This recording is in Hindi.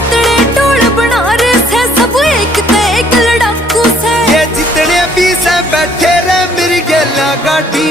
जितने टोल बना रहे से सब एक ते एक लड़ाकू से, ये जितने भी से बैठे रे मेरी गेला गाड़ी